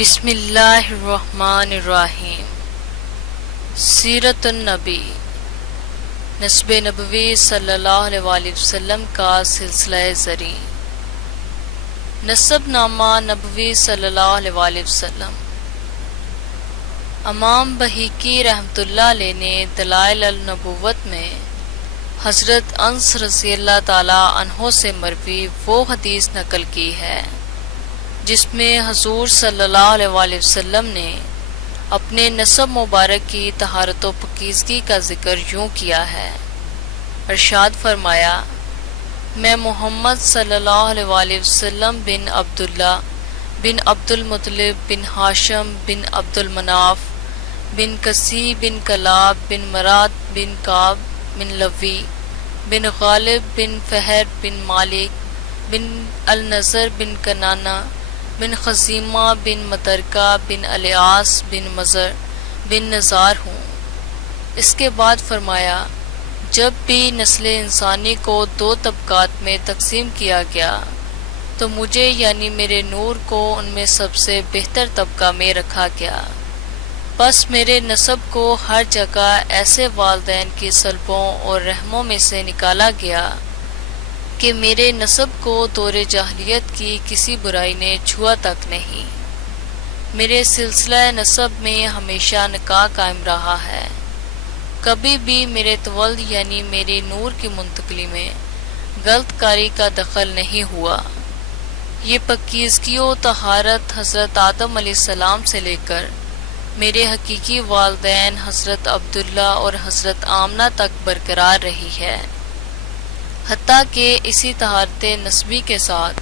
بسم اللہ الرحمن الرحیم۔ سیرت النبی، نسب نبوی صلی اللہ علیہ وآلہ وسلم کا سلسلہ زریں۔ نسب نامہ نبوی صلی اللہ علیہ وآلہ وسلم۔ امام بہیقی رحمۃ اللہ علیہ نے دلائل النبوت میں حضرت انس رضی اللہ تعالی عنہ سے مروی وہ حدیث نقل کی ہے جس میں حضور صلی اللہ علیہ وآلہ وسلم نے اپنے نسب مبارک کی طہارت و پاکیزگی کا ذکر یوں کیا ہے۔ ارشاد فرمایا، میں محمد صلی اللہ علیہ وآلہ وسلم بن عبداللہ بن عبد المطلب بن ہاشم بن عبد المناف بن کسی بن کلاب بن مراد بن کعب بن لوی بن غالب بن فہر بن مالک بن النضر بن کنانہ بن خزیمہ بن مترکہ بن الیاس بن مزر بن نزار ہوں۔ اس کے بعد فرمایا، جب بھی نسل انسانی کو دو طبقات میں تقسیم کیا گیا تو مجھے یعنی میرے نور کو ان میں سب سے بہتر طبقہ میں رکھا گیا۔ بس میرے نسب کو ہر جگہ ایسے والدین کی سلبوں اور رحموں میں سے نکالا گیا کہ میرے نسب کو دور جاہلیت کی کسی برائی نے چھوا تک نہیں۔ میرے سلسلہ نسب میں ہمیشہ نکاح قائم رہا ہے، کبھی بھی میرے تولد یعنی میرے نور کی منتقلی میں غلط کاری کا دخل نہیں ہوا۔ یہ پاکیزگی و طہارت حضرت آدم علیہ السلام سے لے کر میرے حقیقی والدین حضرت عبداللہ اور حضرت آمنہ تک برقرار رہی ہے، حتیٰ کہ اسی طہارت نسبی کے ساتھ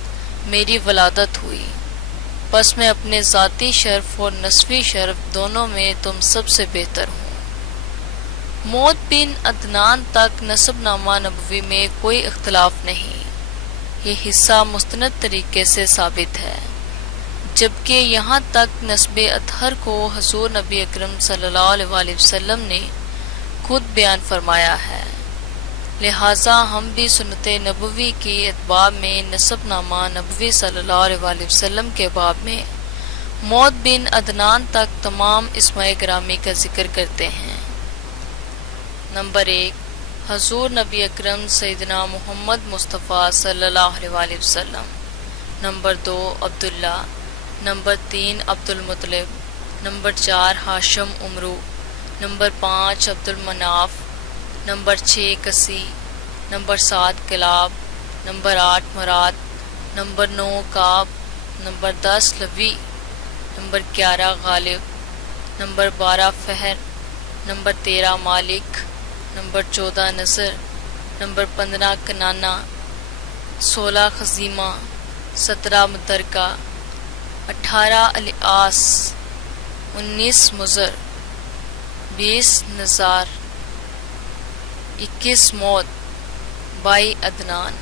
میری ولادت ہوئی۔ بس میں اپنے ذاتی شرف اور نسبی شرف دونوں میں تم سب سے بہتر ہوں۔ موت بن عدنان تک نسب نامہ نبوی میں کوئی اختلاف نہیں، یہ حصہ مستند طریقے سے ثابت ہے، جبکہ یہاں تک نسب اطہر کو حضور نبی اکرم صلی اللہ علیہ وآلہ وسلم نے خود بیان فرمایا ہے۔ لہٰذا ہم بھی سنت نبوی کی اتباع میں نسب نامہ نبوی صلی اللہ علیہ وآلہ وسلم کے باب میں موت بن عدنان تک تمام اسماء گرامی کا ذکر کرتے ہیں۔ نمبر 1، حضور نبی اکرم سیدنا محمد مصطفیٰ صلی اللہ علیہ وآلہ وسلم۔ نمبر 2، عبداللہ۔ نمبر 3، عبد المطلب۔ نمبر 4، ہاشم عمرو۔ نمبر 5، عبد المناف۔ نمبر 6، کسی۔ Number 7، club. نمبر 8، مراد۔ نمبر 9، کعب۔ نمبر 10، لوی۔ نمبر 11، غالب۔ نمبر 12، فہر۔ نمبر 13، مالک۔ نمبر 14، نصر۔ نمبر 15، کنانہ۔ 16، خزیمہ۔ 17، مترکہ۔ 18، الیاس۔ 19، مزر۔ 20، نزار۔ 21، موت۔ 22، عدنان۔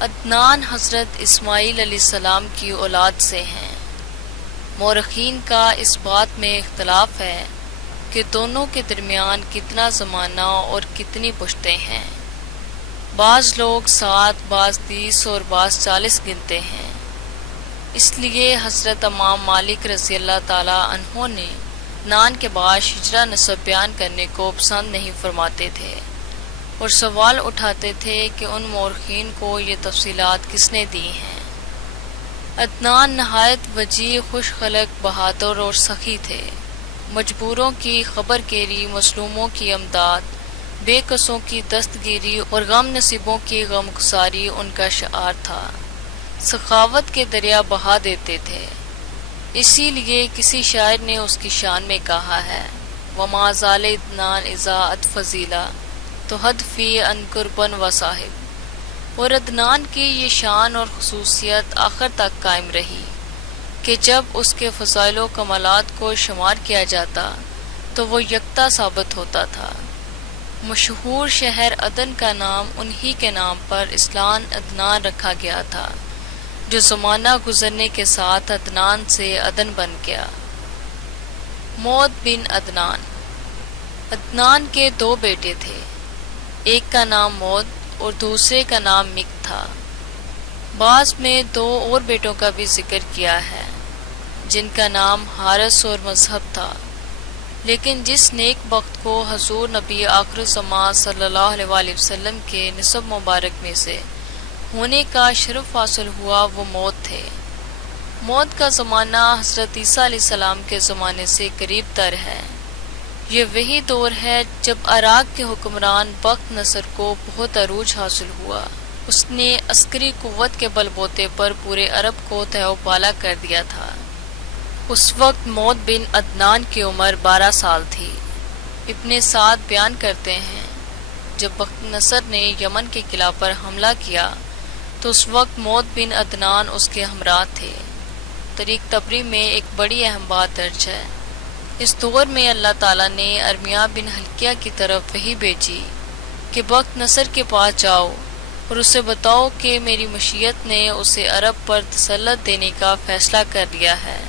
عدنان حضرت اسماعیل علیہ السلام کی اولاد سے ہیں۔ مورخین کا اس بات میں اختلاف ہے کہ دونوں کے درمیان کتنا زمانہ اور کتنی پشتیں ہیں۔ بعض لوگ 7، بعض 30 اور بعض 40 گنتے ہیں۔ اس لیے حضرت امام مالک رضی اللہ تعالی عنہ نے عدنان کے بعد ہجرہ نسب بیان کرنے کو پسند نہیں فرماتے تھے اور سوال اٹھاتے تھے کہ ان مورخین کو یہ تفصیلات کس نے دی ہیں۔ عدنان نہایت وجیح، خوش خلق، بہادر اور سخی تھے۔ مجبوروں کی خبر گیری، مظلوموں کی امداد، بے کسوں کی دستگیری اور غم نصیبوں کی غم گساری ان کا شعار تھا۔ سخاوت کے دریا بہا دیتے تھے، اسی لیے کسی شاعر نے اس کی شان میں کہا ہے، وما زال عدنان اذا ات فضیلہ تو حد فی ان قربن و صاحب۔ اور عدنان کی یہ شان اور خصوصیت آخر تک قائم رہی کہ جب اس کے فضائل و کمالات کو شمار کیا جاتا تو وہ یکتا ثابت ہوتا تھا۔ مشہور شہر عدن کا نام انہی کے نام پر اصلاً عدنان رکھا گیا تھا، جو زمانہ گزرنے کے ساتھ عدنان سے عدن بن گیا۔ موت بن عدنان۔ عدنان کے 2 بیٹے تھے، ایک کا نام موت اور دوسرے کا نام مک تھا۔ بعض میں 2 اور بیٹوں کا بھی ذکر کیا ہے جن کا نام حارث اور مذہب تھا، لیکن جس نیک بخت کو حضور نبی آخر الزمان صلی اللہ علیہ وآلہ وسلم کے نسب مبارک میں سے ہونے کا شرف حاصل ہوا وہ موت تھے۔ موت کا زمانہ حضرت عیسیٰ علیہ السلام کے زمانے سے قریب تر ہے۔ یہ وہی دور ہے جب عراق کے حکمران بخت نصر کو بہت عروج حاصل ہوا۔ اس نے عسکری قوت کے بل بوتے پر پورے عرب کو تہہ و بالا کر دیا تھا۔ اس وقت موت بن عدنان کی عمر 12 سال تھی۔ ابن سعد بیان کرتے ہیں جب بخت نصر نے یمن کے قلعہ پر حملہ کیا تو اس وقت موت بن عدنان اس کے ہمراہ تھے۔ طریق طبری میں ایک بڑی اہم بات درج ہے۔ اس دور میں اللہ تعالیٰ نے ارمیہ بن حلقیہ کی طرف وحی بھیجی کہ بخت نصر کے پاس جاؤ اور اسے بتاؤ کہ میری مشیت نے اسے عرب پر تسلط دینے کا فیصلہ کر لیا ہے۔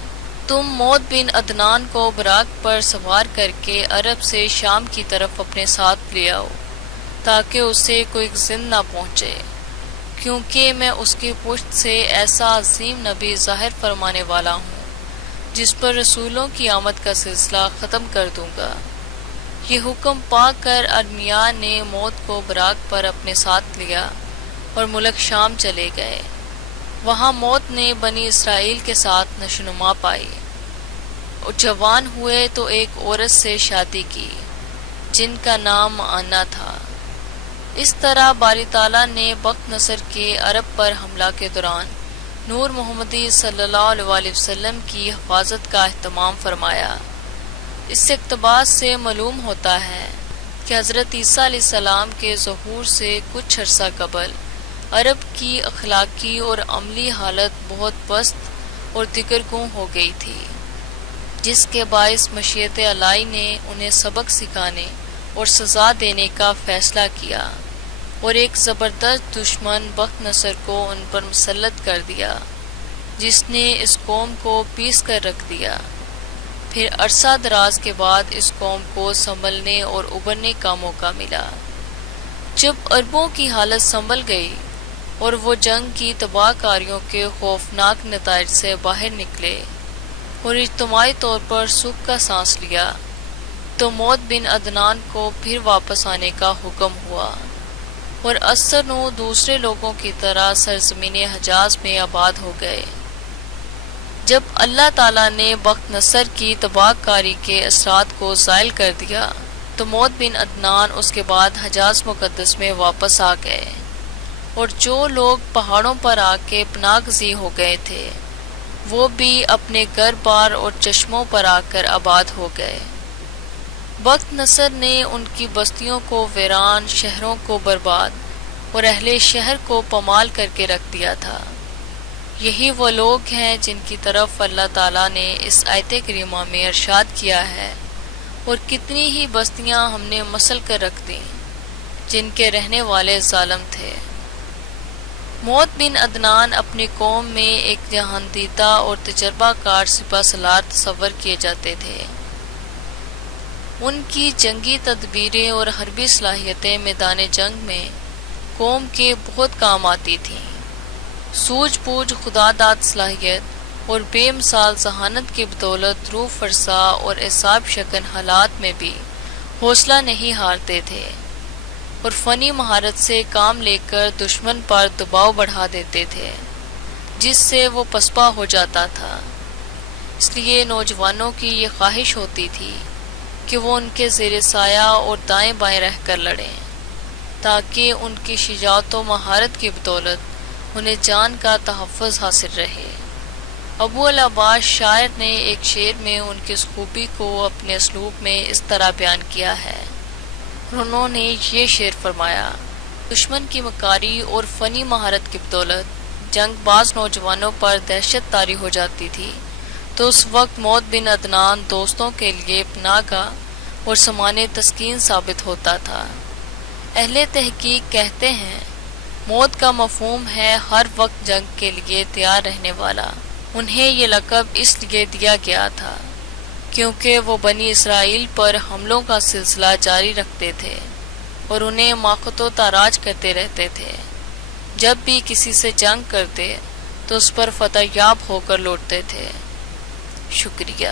تم موت بن عدنان کو براق پر سوار کر کے عرب سے شام کی طرف اپنے ساتھ لے آؤ تاکہ اسے کوئی زند نہ پہنچے، کیونکہ میں اس کی پشت سے ایسا عظیم نبی ظاہر فرمانے والا ہوں جس پر رسولوں کی آمد کا سلسلہ ختم کر دوں گا۔ یہ حکم پا کر ارمیہ نے موت کو براق پر اپنے ساتھ لیا اور ملک شام چلے گئے۔ وہاں موت نے بنی اسرائیل کے ساتھ نشوونما پائی اور جوان ہوئے تو ایک عورت سے شادی کی جن کا نام آنا تھا۔ اس طرح باری تعالیٰ نے بخت نصر کے عرب پر حملہ کے دوران نور محمدی صلی اللہ علیہ وآلہ وسلم کی حفاظت کا اہتمام فرمایا۔ اس اقتباس سے معلوم ہوتا ہے کہ حضرت عیسیٰ علیہ السلام کے ظہور سے کچھ عرصہ قبل عرب کی اخلاقی اور عملی حالت بہت پست اور دگرگوں ہو گئی تھی، جس کے باعث مشیت الہی نے انہیں سبق سکھانے اور سزا دینے کا فیصلہ کیا اور ایک زبردست دشمن بخت نصر کو ان پر مسلط کر دیا جس نے اس قوم کو پیس کر رکھ دیا۔ پھر عرصہ دراز کے بعد اس قوم کو سنبھلنے اور ابھرنے کا موقع ملا۔ جب عربوں کی حالت سنبھل گئی اور وہ جنگ کی تباہ کاریوں کے خوفناک نتائج سے باہر نکلے اور اجتماعی طور پر سکھ کا سانس لیا تو موت بن عدنان کو پھر واپس آنے کا حکم ہوا اور اثر نو دوسرے لوگوں کی طرح سرزمین حجاز میں آباد ہو گئے۔ جب اللہ تعالیٰ نے بخت نصر کی تباہ کاری کے اثرات کو زائل کر دیا تو موت بن عدنان اس کے بعد حجاز مقدس میں واپس آ گئے، اور جو لوگ پہاڑوں پر آ کے پناہ گزین ہو گئے تھے وہ بھی اپنے گھر بار اور چشموں پر آ کر آباد ہو گئے۔ بخت نصر نے ان کی بستیوں کو ویران، شہروں کو برباد اور اہل شہر کو پامال کر کے رکھ دیا تھا۔ یہی وہ لوگ ہیں جن کی طرف اللہ تعالیٰ نے اس آیت کریمہ میں ارشاد کیا ہے، اور کتنی ہی بستیاں ہم نے مسل کر رکھ دیں جن کے رہنے والے ظالم تھے۔ موت بن عدنان اپنی قوم میں ایک جہاندیدہ اور تجربہ کار سپہ سالار تصور کیے جاتے تھے۔ ان کی جنگی تدبیریں اور حربی صلاحیتیں میدان جنگ میں قوم کے بہت کام آتی تھیں۔ سوجھ بوجھ، خدا داد صلاحیت اور بے مثال ذہانت کی بدولت روح فرسا اور اعصاب شکن حالات میں بھی حوصلہ نہیں ہارتے تھے اور فنی مہارت سے کام لے کر دشمن پر دباؤ بڑھا دیتے تھے جس سے وہ پسپا ہو جاتا تھا۔ اس لیے نوجوانوں کی یہ خواہش ہوتی تھی کہ وہ ان کے زیر سایہ اور دائیں بائیں رہ کر لڑیں تاکہ ان کی شجاعت و مہارت کی بدولت انہیں جان کا تحفظ حاصل رہے۔ ابو العباس شاعر نے ایک شعر میں ان کی اس خوبی کو اپنے اسلوب میں اس طرح بیان کیا ہے۔ انہوں نے یہ شعر فرمایا: دشمن کی مکاری اور فنی مہارت کی بدولت جنگ باز نوجوانوں پر دہشت طاری ہو جاتی تھی تو اس وقت موت بن عدنان دوستوں کے لیے پناہ گاہ اور سامان تسکین ثابت ہوتا تھا۔ اہل تحقیق کہتے ہیں موت کا مفہوم ہے ہر وقت جنگ کے لیے تیار رہنے والا۔ انہیں یہ لقب اس لیے دیا گیا تھا کیونکہ وہ بنی اسرائیل پر حملوں کا سلسلہ جاری رکھتے تھے اور انہیں ماقت و تاراج کرتے رہتے تھے۔ جب بھی کسی سے جنگ کرتے تو اس پر فتح یاب ہو کر لوٹتے تھے۔ شکریہ۔